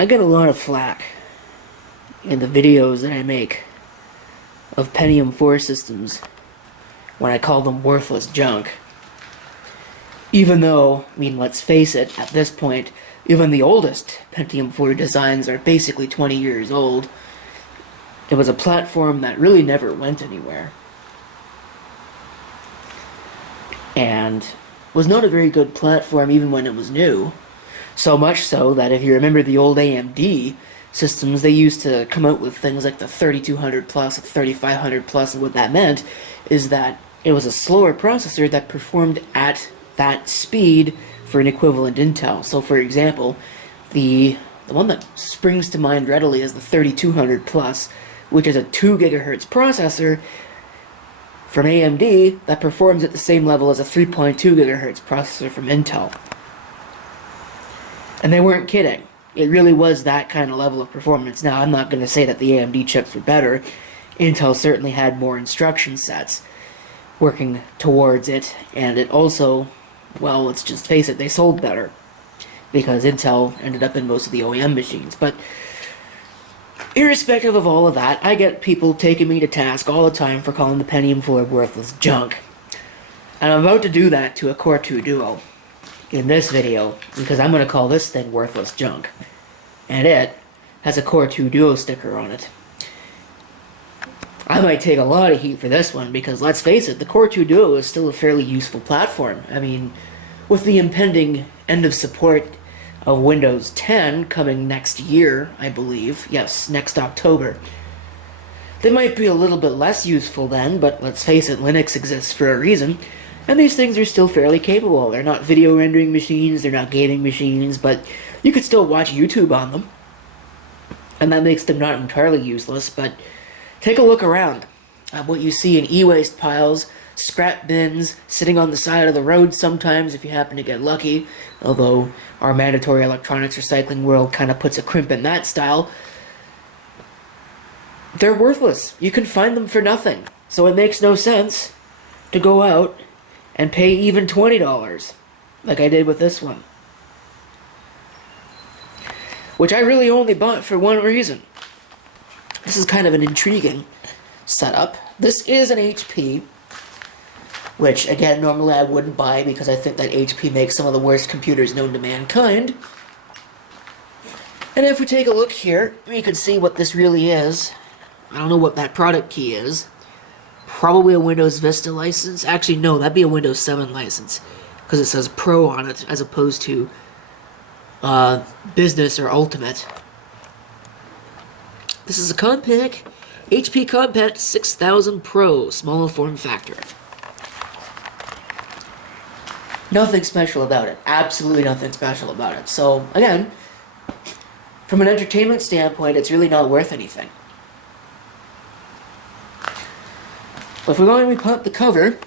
I get a lot of flack in the videos that I make of Pentium 4 systems when I call them worthless junk. Even though, I mean, let's face it, at this point, even the oldest Pentium 4 designs are basically 20 years old. It was a platform that really never went anywhere. And was not a very good platform even when it was new. So much so that if you remember the old AMD systems, they used to come out with things like the 3200 plus, 3500 plus, and what that meant is that it was a slower processor that performed at that speed for an equivalent Intel. So for example, the one that springs to mind readily is the 3200 plus, which is a 2 gigahertz processor from AMD that performs at the same level as a 3.2 gigahertz processor from Intel. And they weren't kidding. It really was that kind of level of performance. Now, I'm not going to say that the AMD chips were better. Intel certainly had more instruction sets working towards it, and it also, well, let's just face it, they sold better, because Intel ended up in most of the OEM machines. But irrespective of all of that, I get people taking me to task all the time for calling the Pentium 4 worthless junk. And I'm about to do that to a Core 2 Duo in this video, because I'm going to call this thing worthless junk. And it has a Core 2 Duo sticker on it. I might take a lot of heat for this one, because let's face it, the Core 2 Duo is still a fairly useful platform. I mean, with the impending end of support of Windows 10 coming next year, I believe. Yes, next October. They might be a little bit less useful then, but let's face it, Linux exists for a reason. And these things are still fairly capable. They're not video rendering machines, they're not gaming machines, but you could still watch YouTube on them. And that makes them not entirely useless, but take a look around at what you see in e-waste piles, scrap bins, sitting on the side of the road sometimes if you happen to get lucky, although our mandatory electronics recycling world kind of puts a crimp in that style. They're worthless. You can find them for nothing. So it makes no sense to go out and pay even $20, like I did with this one. Which I really only bought for one reason. This is kind of an intriguing setup. This is an HP, which, again, normally I wouldn't buy because I think that HP makes some of the worst computers known to mankind. And if we take a look here, we can see what this really is. I don't know what that product key is. Probably a Windows Vista license. Actually, no, that'd be a Windows 7 license, because it says Pro on it as opposed to Business or Ultimate. This is a Compaq, HP Compaq 6000 Pro, smaller form factor. Nothing special about it. Absolutely nothing special about it. So, again, from an entertainment standpoint, it's really not worth anything. But if we're going to repop the cover,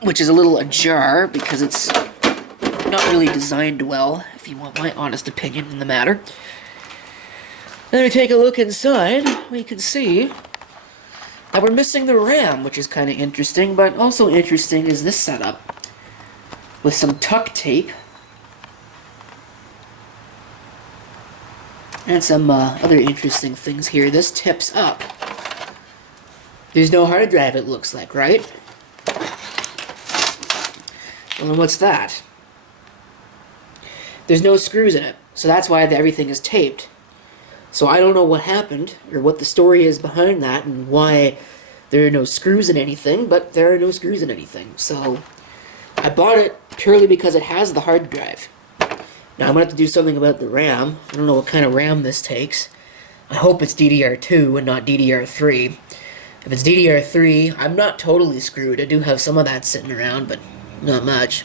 which is a little ajar because it's not really designed well, if you want my honest opinion in the matter. Then we take a look inside, we can see that we're missing the RAM, which is kind of interesting, but also interesting is this setup with some tuck tape and some other interesting things here. This tips up. There's no hard drive, it looks like, right? Well, then what's that? There's no screws in it, so that's why everything is taped. So I don't know what happened, or what the story is behind that, and why there are no screws in anything, but there are no screws in anything. So I bought it purely because it has the hard drive. Now I'm going to have to do something about the RAM. I don't know what kind of RAM this takes. I hope it's DDR2 and not DDR3. If it's DDR3, I'm not totally screwed. I do have some of that sitting around, but not much.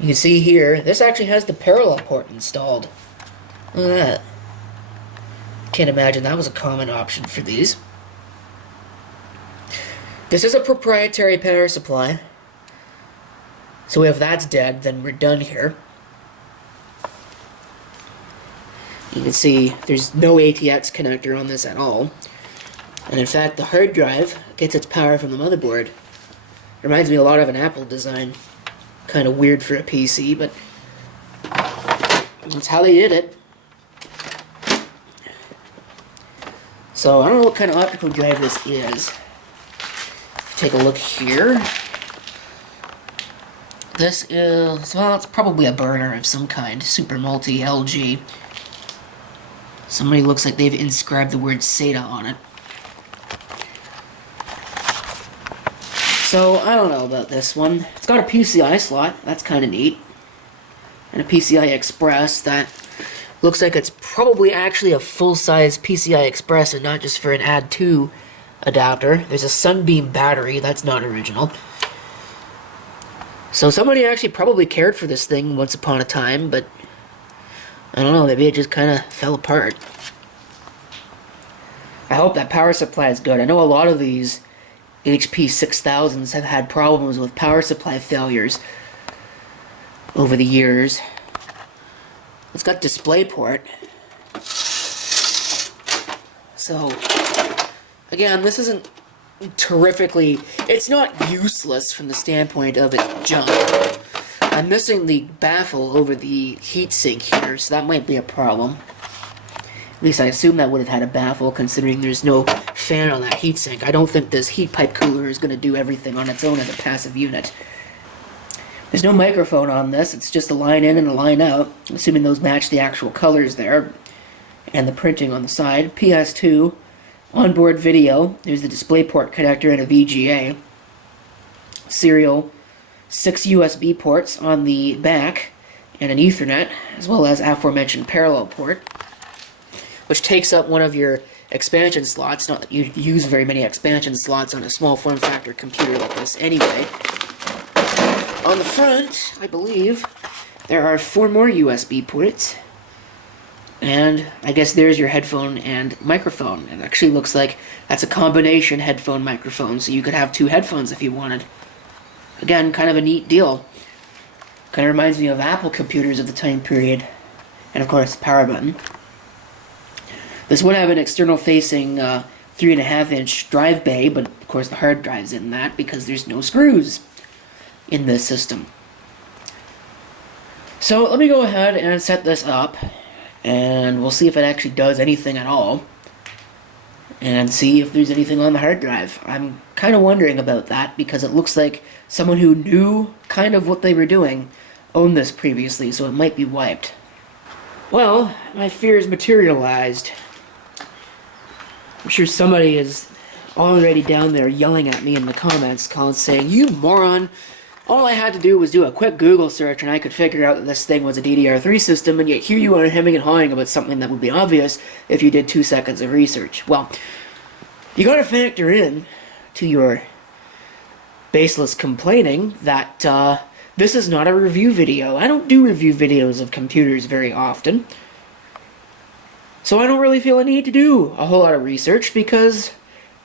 You can see here, this actually has the parallel port installed. Look at that. Can't imagine that was a common option for these. This is a proprietary power supply. So if that's dead, then we're done here. You can see there's no ATX connector on this at all. And in fact, the hard drive gets its power from the motherboard. Reminds me a lot of an Apple design. Kind of weird for a PC, but That's how they did it. So I don't know what kind of optical drive this is. Take a look here. This is, well, it's probably a burner of some kind. Super Multi LG. Somebody looks like they've inscribed the word SATA on it. So, I don't know about this one. It's got a PCI slot. That's kind of neat. And a PCI Express that looks like it's probably actually a full-size PCI Express and not just for an Add-to adapter. There's a Sunbeam battery. That's not original. So somebody actually probably cared for this thing once upon a time, but I don't know, maybe it just kind of fell apart. I hope that power supply is good. I know a lot of these HP 6000s have had problems with power supply failures over the years. It's got DisplayPort. So, again, this isn't terrifically... It's not useless from the standpoint of its junk. I'm missing the baffle over the heatsink here, so that might be a problem. At least I assume that would have had a baffle, considering there's no fan on that heatsink. I don't think this heat pipe cooler is going to do everything on its own as a passive unit. There's no microphone on this, it's just a line in and a line out, assuming those match the actual colors there, and the printing on the side. PS2, onboard video, there's the DisplayPort connector and a VGA. Serial, 6 USB ports on the back, and an Ethernet, as well as aforementioned parallel port, which takes up one of your expansion slots. Not that you use very many expansion slots on a small form factor computer like this anyway. On the front, I believe, there are 4 more USB ports. And I guess there's your headphone and microphone. It actually looks like that's a combination headphone microphone, so you could have 2 headphones if you wanted. Again, kind of a neat deal. Kind of reminds me of Apple computers of the time period. And of course, power button. This would have an external facing 3.5-inch drive bay, but of course the hard drive's in that because there's no screws in this system. So let me go ahead and set this up, and we'll see if it actually does anything at all, and see if there's anything on the hard drive. I'm kind of wondering about that because it looks like someone who knew kind of what they were doing owned this previously, so it might be wiped. Well, my fears materialized. I'm sure somebody is already down there yelling at me in the comments, saying, "You moron! All I had to do was do a quick Google search and I could figure out that this thing was a DDR3 system, and yet here you are hemming and hawing about something that would be obvious if you did 2 seconds of research." Well, you gotta factor in to your baseless complaining that this is not a review video. I don't do review videos of computers very often, so I don't really feel a need to do a whole lot of research because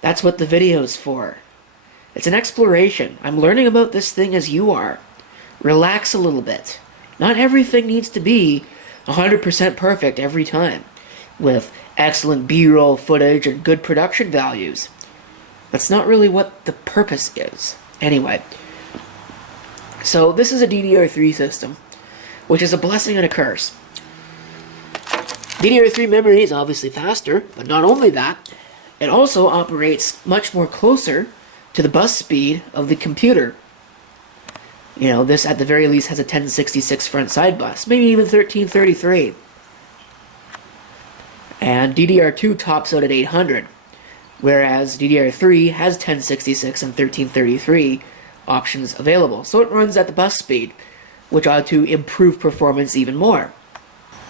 that's what the video's for. It's an exploration. I'm learning about this thing as you are. Relax a little bit. Not everything needs to be 100% perfect every time, with excellent B-roll footage and good production values. That's not really what the purpose is. Anyway, so this is a DDR3 system, which is a blessing and a curse. DDR3 memory is obviously faster, but not only that, it also operates much more closer to the bus speed of the computer. You know, this at the very least has a 1066 front side bus, maybe even 1333. And DDR2 tops out at 800, whereas DDR3 has 1066 and 1333 options available. So it runs at the bus speed, which ought to improve performance even more.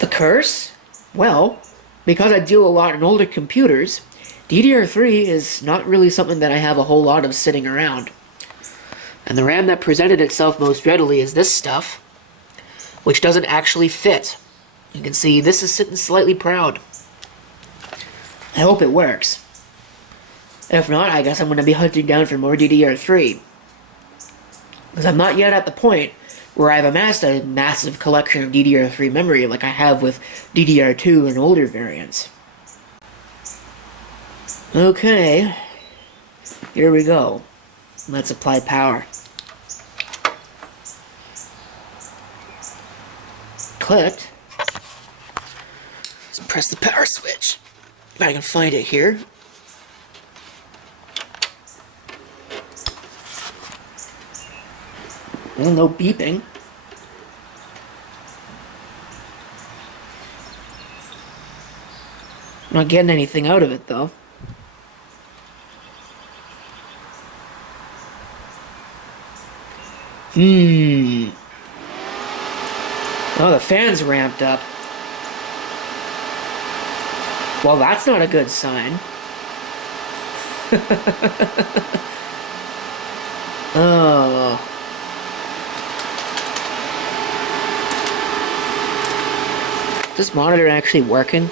The curse? Well, because I deal a lot in older computers, DDR3 is not really something that I have a whole lot of sitting around. And the RAM that presented itself most readily is this stuff, which doesn't actually fit. You can see this is sitting slightly proud. I hope it works. If not, I guess I'm going to be hunting down for more DDR3. Because I'm not yet at the point where I've amassed a massive collection of DDR3 memory like I have with DDR2 and older variants. Okay, here we go. Let's apply power. Clicked. Let's press the power switch. If I can find it here. No beeping. I'm not getting anything out of it, though. Oh, the fan's ramped up. Well, that's not a good sign. Oh. Is this monitor actually working?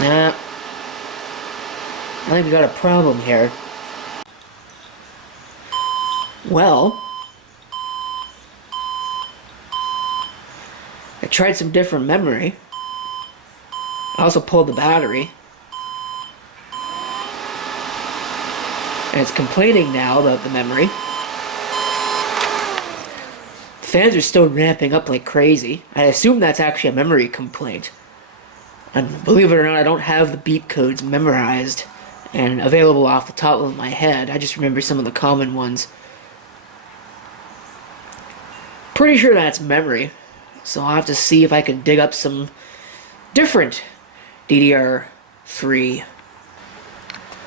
Nah. I think we got a problem here. Well, I tried some different memory. I also pulled the battery. And it's complaining now about the memory. Fans are still ramping up like crazy. I assume that's actually a memory complaint. And believe it or not, I don't have the beep codes memorized and available off the top of my head. I just remember some of the common ones. Pretty sure that's memory. So I'll have to see if I can dig up some different DDR3.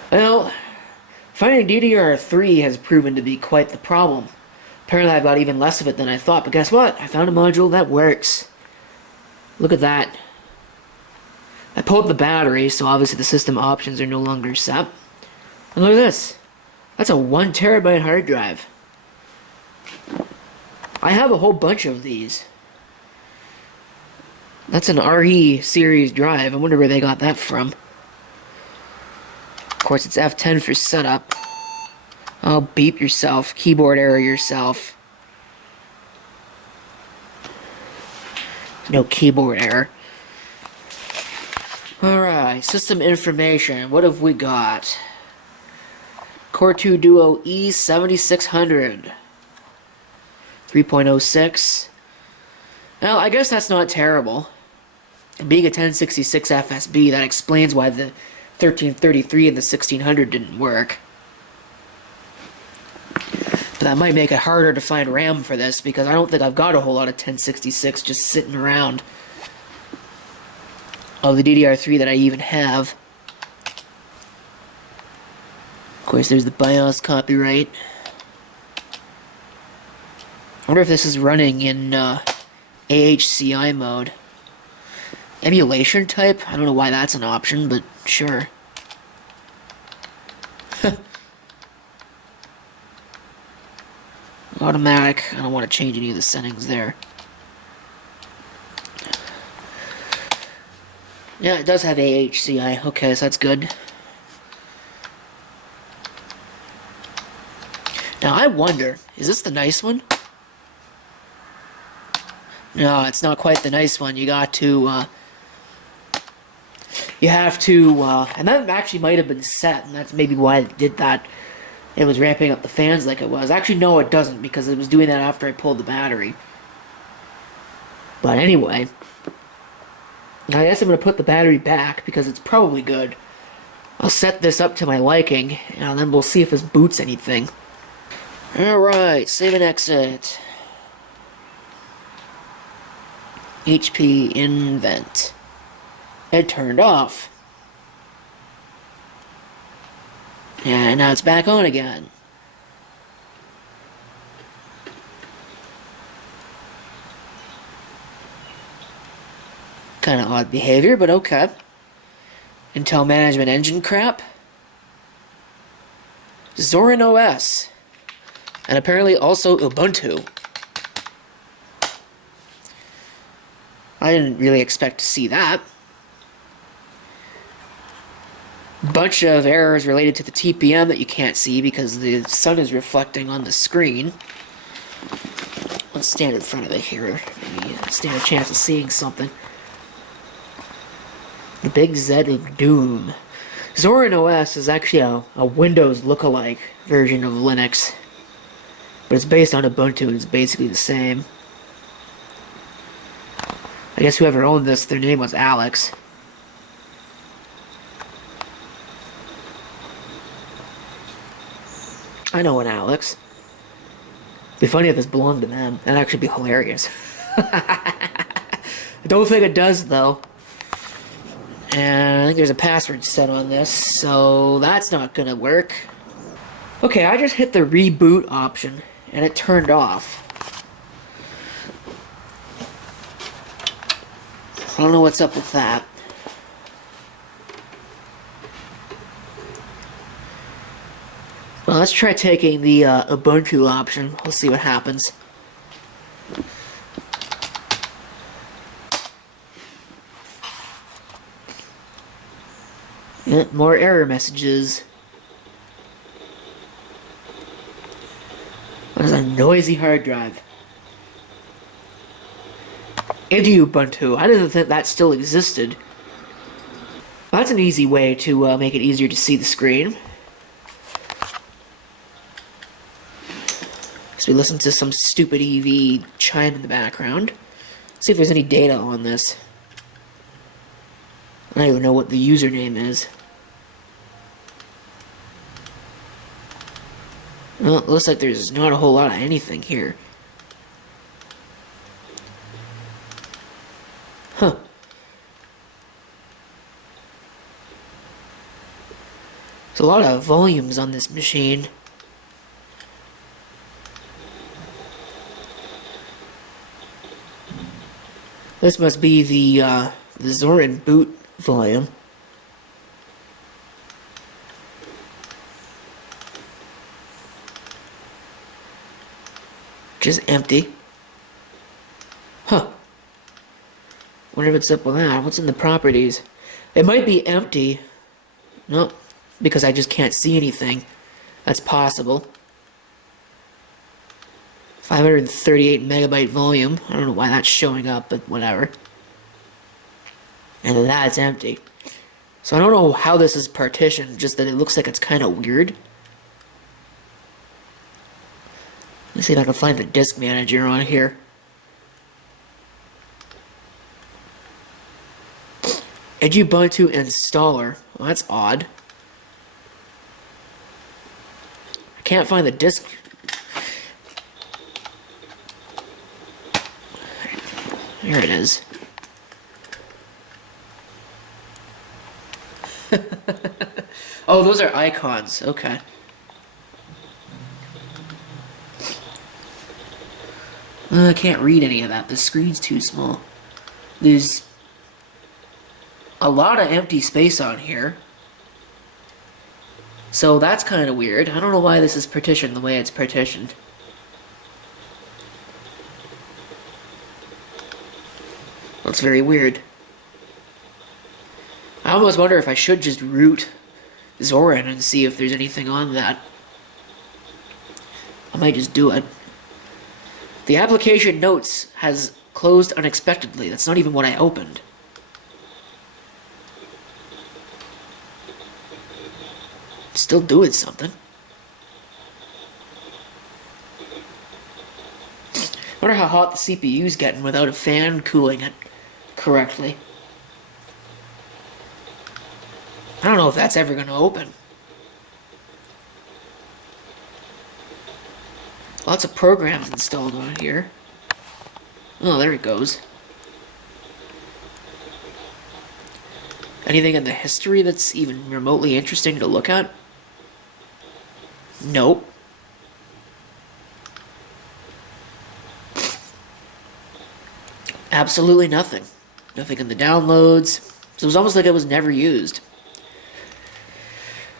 Well, finding DDR3 has proven to be quite the problem. Apparently I've got even less of it than I thought, but guess what? I found a module that works. Look at that. I pulled the battery, so obviously the system options are no longer set. And look at this. That's a 1 terabyte hard drive. I have a whole bunch of these. That's an RE series drive. I wonder where they got that from. Of course, it's F10 for setup. Oh, beep yourself. Keyboard error yourself. No keyboard error. Alright, system information. What have we got? Core2 Duo E7600. 3.06. Well, I guess that's not terrible. And being a 1066 FSB, that explains why the 1333 and the 1600 didn't work. But that might make it harder to find RAM for this, because I don't think I've got a whole lot of 1066 just sitting around of the DDR3 that I even have. Of course, there's the BIOS copyright. I wonder if this is running in AHCI mode. Emulation type? I don't know why that's an option, but sure. Automatic. I don't want to change any of the settings there. Yeah, it does have AHCI. Okay, so that's good. Now, I wonder, is this the nice one? No, it's not quite the nice one. You got to, you have to, and that actually might have been set, and that's maybe why it did that. It was ramping up the fans like it was. Actually, no, it doesn't, because it was doing that after I pulled the battery. But anyway, I guess I'm going to put the battery back, because it's probably good. I'll set this up to my liking, and then we'll see if this boots anything. Alright, save and exit. HP invent. It turned off. And now it's back on again. Kind of odd behavior, but okay. Intel Management Engine crap. Zorin OS. And apparently also Ubuntu. I didn't really expect to see that. Bunch of errors related to the TPM that you can't see because the sun is reflecting on the screen. Let's stand in front of it here. Maybe stand a chance of seeing something. The Big Z of Doom. Zorin OS is actually a Windows lookalike version of Linux. But it's based on Ubuntu and it's basically the same. I guess whoever owned this, their name was Alex. I know an Alex. It'd be funny if this belonged to them. That'd actually be hilarious. I don't think it does, though. And I think there's a password set on this, so that's not gonna work. Okay, I just hit the reboot option, and it turned off. I don't know what's up with that. Well, let's try taking the Ubuntu option. We'll see what happens. Yeah, more error messages. What is a noisy hard drive? Into Ubuntu. I didn't think that still existed. That's an easy way to make it easier to see the screen. So we listen to some stupid EV chime in the background. See if there's any data on this. I don't even know what the username is. Well, it looks like there's not a whole lot of anything here. Huh. There's a lot of volumes on this machine. This must be the Zorin boot volume. Which is empty. Huh. Wonder what's up with that. What's in the properties? It might be empty. Nope. Because I just can't see anything. That's possible. 538 megabyte volume. I don't know why that's showing up, but whatever. And that's empty. So I don't know how this is partitioned, just that it looks like it's kind of weird. Let's see if I can find the disk manager on here. Ubuntu installer. Well, that's odd. I can't find the disk. Here it is. Oh, those are icons. Okay. I can't read any of that. The screen's too small. There's a lot of empty space on here. So that's kind of weird. I don't know why this is partitioned the way it's partitioned. That's very weird. I almost wonder if I should just root Zorin and see if there's anything on that. I might just do it. The application notes has closed unexpectedly. That's not even what I opened. Still doing something. Wonder how hot the CPU's getting without a fan cooling it correctly. I don't know if that's ever going to open. Lots of programs installed on here. Oh, there it goes. Anything in the history that's even remotely interesting to look at? Nope. Absolutely nothing. Nothing in the downloads. So it was almost like it was never used.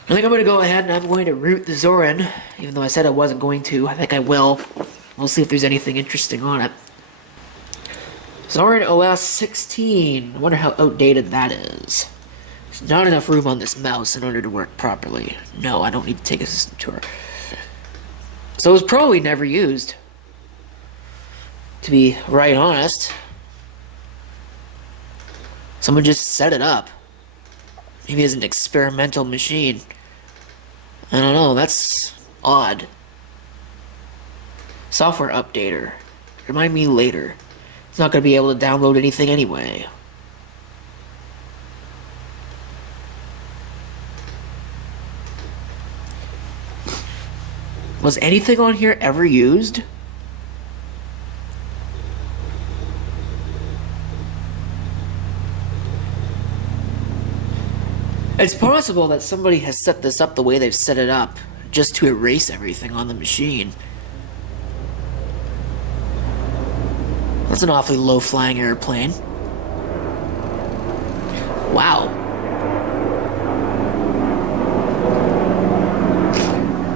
I think I'm going to go ahead and I'm going to root the Zorin, even though I said I wasn't going to. I think I will. We'll see if there's anything interesting on it. Zorin OS 16. I wonder how outdated that is. There's not enough room on this mouse in order to work properly. No, I don't need to take a system tour. So it was probably never used. To be right honest. Someone just set it up. Maybe as an experimental machine. I don't know, that's odd. Software updater. Remind me later. It's not going to be able to download anything anyway. Was anything on here ever used? It's possible that somebody has set this up the way they've set it up, just to erase everything on the machine. That's an awfully low-flying airplane. Wow.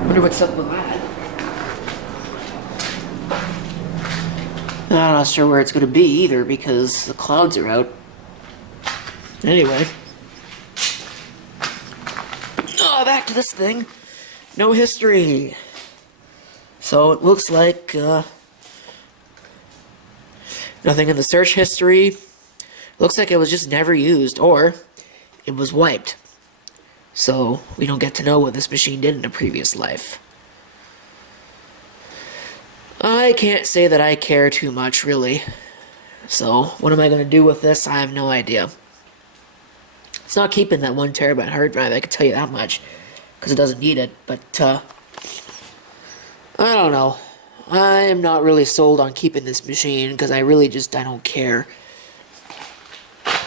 Wonder what's up with that. I'm not sure where it's going to be either because the clouds are out. Anyway. Oh, back to this thing. No history. So it looks like nothing in the search history. Looks like it was just never used, or it was wiped. So we don't get to know what this machine did in a previous life. I can't say that I care too much, really. So what am I going to do with this? I have no idea. It's not keeping that 1 terabyte hard drive, I can tell you that much, because it doesn't need it, but I don't know. I am not really sold on keeping this machine, because I don't care.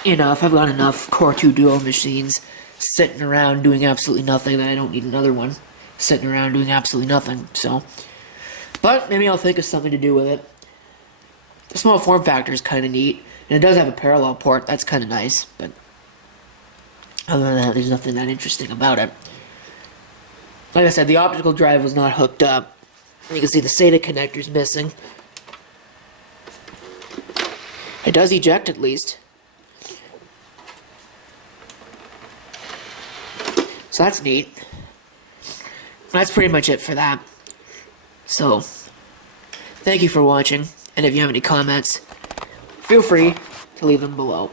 You know, if I've got enough Core2 Duo machines sitting around doing absolutely nothing, then I don't need another one sitting around doing absolutely nothing, so. But maybe I'll think of something to do with it. The small form factor is kind of neat, and it does have a parallel port, that's kind of nice, but other than that, there's nothing that interesting about it. Like I said, the optical drive was not hooked up. You can see the SATA connector's missing. It does eject at least. So that's neat. That's pretty much it for that. So, thank you for watching, and if you have any comments, feel free to leave them below.